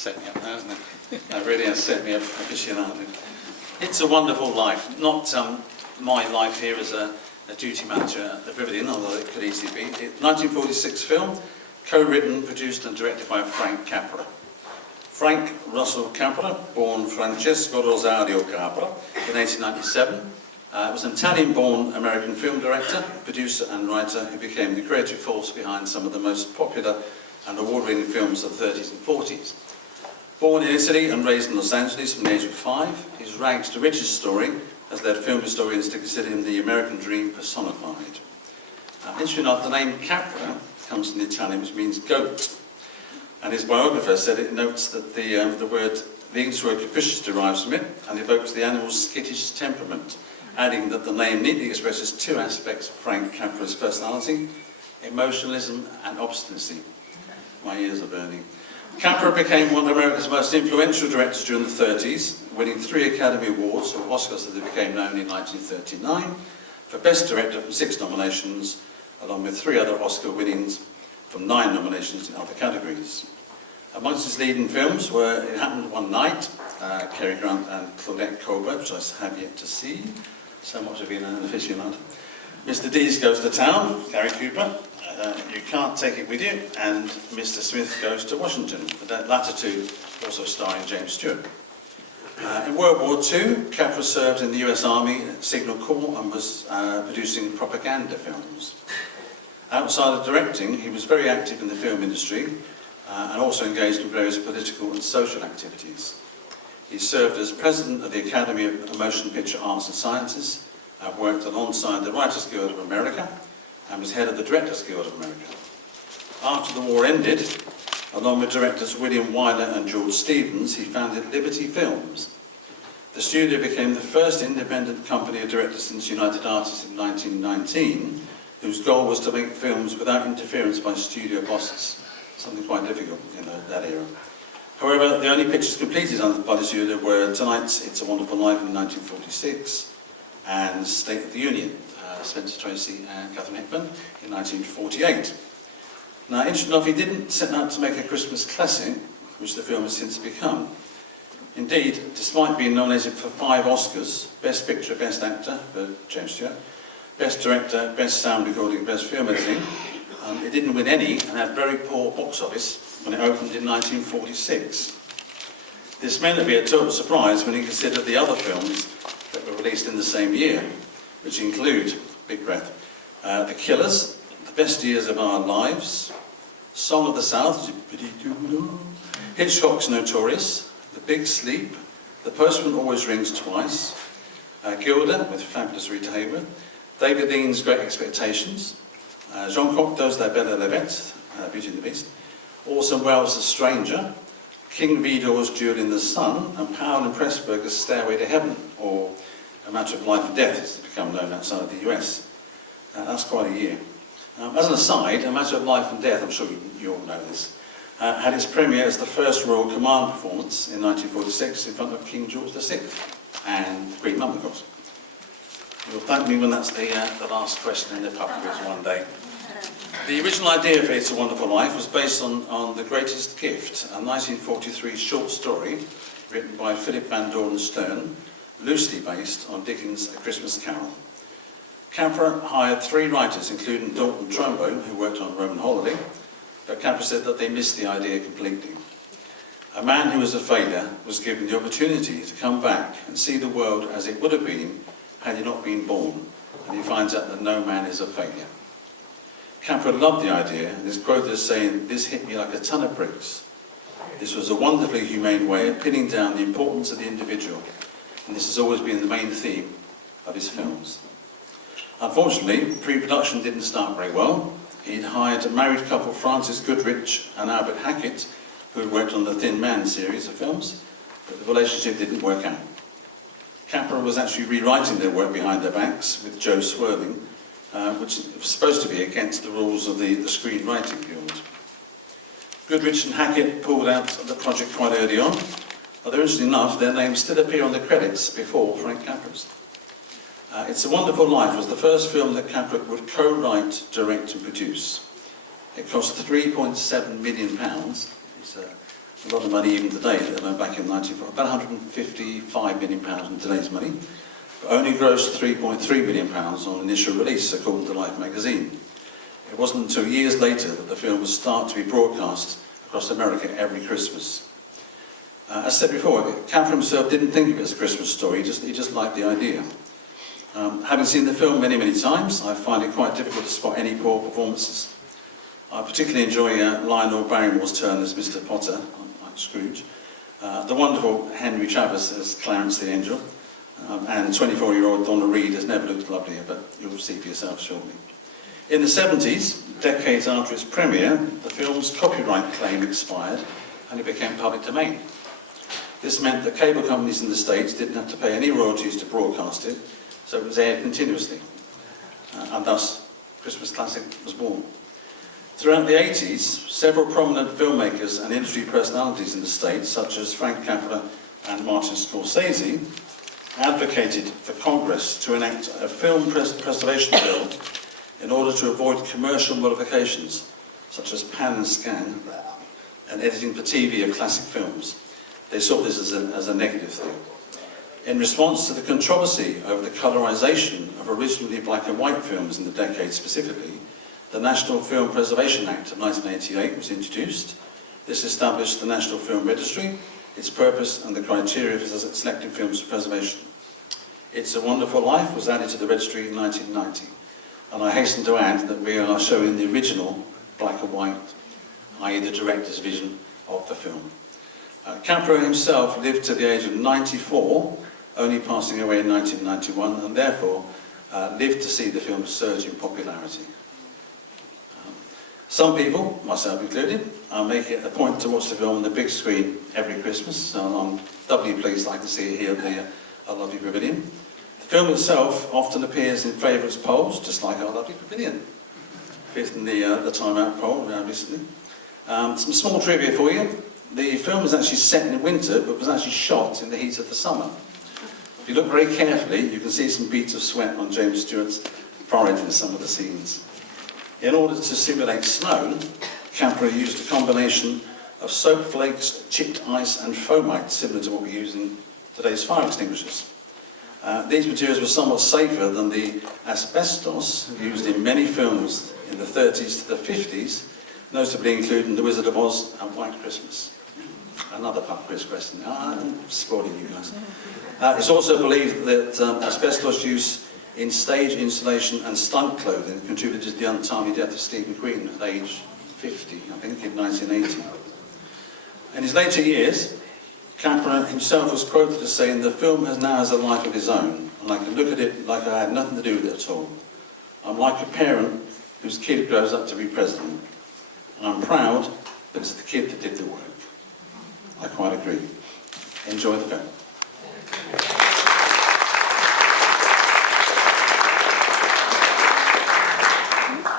set me up now, hasn't it? That really has set me up aficionado. It's a Wonderful Life. Not my life here as a duty manager at the Pavilion, although it could easily be. 1946 film, co-written, produced and directed by Frank Capra. Frank Russell Capra, born Francesco Rosario Capra in 1897, was an Italian-born American film director, producer and writer who became the creative force behind some of the most popular and award-winning films of the 30s and 40s. Born in Italy and raised in Los Angeles from the age of 5, his rags to riches story has led film historians to consider him the American dream personified. Interesting enough, the name Capra comes from the Italian, which means goat. And his biographer said it notes that the English word capricious derives from it and evokes the animal's skittish temperament, adding that the name neatly expresses two aspects of Frank Capra's personality: emotionalism and obstinacy. My ears are burning. Capra became one of America's most influential directors during the 30s, winning 3 Academy Awards, or Oscars as they became known, in 1939, for Best Director from 6 nominations, along with 3 other Oscar winnings from 9 nominations in other categories. Amongst his leading films were It Happened One Night, Cary Grant and Claudette Colbert, which I have yet to see, so much of being an aficionado. Mr. Dees Goes to Town, Gary Cooper, You Can't Take It With You, and Mr. Smith Goes to Washington, the latter 2 also starring James Stewart. In World War II, Capra served in the US Army Signal Corps and was producing propaganda films. Outside of directing, he was very active in the film industry and also engaged in various political and social activities. He served as president of the Academy of Motion Picture Arts and Sciences, worked alongside the Writers Guild of America, and was head of the Directors Guild of America. After the war ended, along with directors William Wyler and George Stevens, he founded Liberty Films. The studio became the first independent company of directors since United Artists in 1919, whose goal was to make films without interference by studio bosses, something quite difficult in that era. However, the only pictures completed by the studio were Tonight's It's a Wonderful Life in 1946 and State of the Union, Spencer Tracy and Katharine Hepburn, in 1948. Now, interesting enough, he didn't set out to make a Christmas classic, which the film has since become. Indeed, despite being nominated for 5 Oscars, Best Picture, Best Actor for James Stewart, Best Director, Best Sound Recording, Best Film Editing, it didn't win any and had very poor box office when it opened in 1946. This may not be a total surprise when you consider the other films that were released in the same year, which include, big breath, The Killers, The Best Years of Our Lives, Song of the South, Hitchcock's Notorious, The Big Sleep, The Postman Always Rings Twice, Gilda with fabulous Rita Hayworth, David Lean's Great Expectations, Jean Cocteau's La Belle et la Bête, Beauty and the Beast, Orson Welles' The Stranger, King Vidor's Duel in the Sun, and Powell and Pressburger's Stairway to Heaven, or A Matter of Life and Death, as it's become known outside of the US. That's quite a year. As an aside, A Matter of Life and Death, I'm sure you all know this, had its premiere as the first Royal Command performance in 1946 in front of King George VI and Queen Mum, of course. You'll thank me when that's the last question in the pub quiz one day. The original idea for It's a Wonderful Life was based on The Greatest Gift, a 1943 short story written by Philip Van Doren Stern, loosely based on Dickens' A Christmas Carol. Capra hired 3 writers, including Dalton Trumbo, who worked on Roman Holiday, but Capra said that they missed the idea completely. A man who was a failure was given the opportunity to come back and see the world as it would have been had he not been born, and he finds out that no man is a failure. Capra loved the idea and is quoted as saying, "This hit me like a ton of bricks. This was a wonderfully humane way of pinning down the importance of the individual, and this has always been the main theme of his films." Unfortunately, pre-production didn't start very well. He'd hired a married couple, Francis Goodrich and Albert Hackett, who had worked on the Thin Man series of films, but the relationship didn't work out. Capra was actually rewriting their work behind their backs with Joe Swerling, which was supposed to be against the rules of the Screenwriting Guild. Goodrich and Hackett pulled out of the project quite early on, although interestingly enough, their names still appear on the credits before Frank Capra's. It's a Wonderful Life was the first film that Capra would co-write, direct and produce. It cost £3.7 million. It's A lot of money even today, back in 1940, about £155 million in today's money, but only grossed £3.3 million on initial release, according to Life magazine. It wasn't until years later that the film would start to be broadcast across America every Christmas. As said before, Capra himself didn't think of it as a Christmas story, he just liked the idea. Having seen the film many, many times, I find it quite difficult to spot any poor performances. I particularly enjoy Lionel Barrymore's turn as Mr. Potter, like Scrooge, the wonderful Henry Travis as Clarence the Angel, and 24-year-old Donna Reed has never looked lovelier, but you'll see for yourself shortly. In the 70s, decades after its premiere, the film's copyright claim expired and it became public domain. This meant that cable companies in the States didn't have to pay any royalties to broadcast it, so it was aired continuously. And thus, Christmas Classic was born. Throughout the 80s, several prominent filmmakers and industry personalities in the States, such as Frank Capra and Martin Scorsese, advocated for Congress to enact a film preservation bill in order to avoid commercial modifications, such as pan and scan and editing for TV of classic films. They saw this as a negative thing. In response to the controversy over the colorization of originally black and white films in the decade specifically, the National Film Preservation Act of 1988 was introduced. This established the National Film Registry, its purpose and the criteria for selecting films for preservation. It's a Wonderful Life was added to the registry in 1990. And I hasten to add that we are showing the original black and white, i.e. the director's vision of the film. Capra himself lived to the age of 94, only passing away in 1991, and therefore lived to see the film surge in popularity. Some people, myself included, make it a point to watch the film on the big screen every Christmas, so I'm doubly pleased I can see it here at the Our Lovely Pavilion. The film itself often appears in favourites polls, just like Our Lovely Pavilion. Fifth in the Time Out poll recently. Some small trivia for you. The film is actually set in winter, but was actually shot in the heat of the summer. If you look very carefully, you can see some beads of sweat on James Stewart's forehead in some of the scenes. In order to simulate snow, Capra used a combination of soap flakes, chipped ice and fomite, similar to what we use in today's fire extinguishers. These materials were somewhat safer than the asbestos used in many films in the 30s to the 50s, notably including The Wizard of Oz and White Christmas. Another pub quiz question. I'm spoiling you guys. It's also believed that asbestos use in stage installation and stunt clothing contributed to the untimely death of Steve McQueen at age 50, I think, in 1980. In his later years, Capra himself was quoted as saying, "The film now has a life of its own, and I can look at it like I had nothing to do with it at all. I'm like a parent whose kid grows up to be president, and I'm proud that it's the kid that did the work." I quite agree. Enjoy the film.